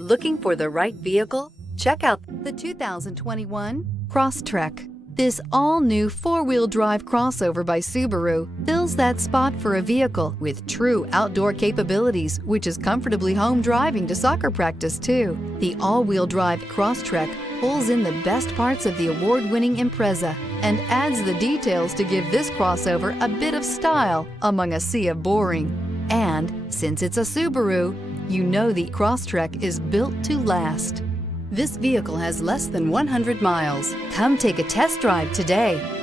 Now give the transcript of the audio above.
Looking for the right vehicle? Check out the 2021 Crosstrek. This all-new four-wheel drive crossover by Subaru fills that spot for a vehicle with true outdoor capabilities, which is comfortably home driving to soccer practice too. The all-wheel drive Crosstrek pulls in the best parts of the award-winning Impreza and adds the details to give this crossover a bit of style among a sea of boring. And since it's a Subaru, you know the Crosstrek is built to last. This vehicle has less than 100 miles. Come take a test drive today.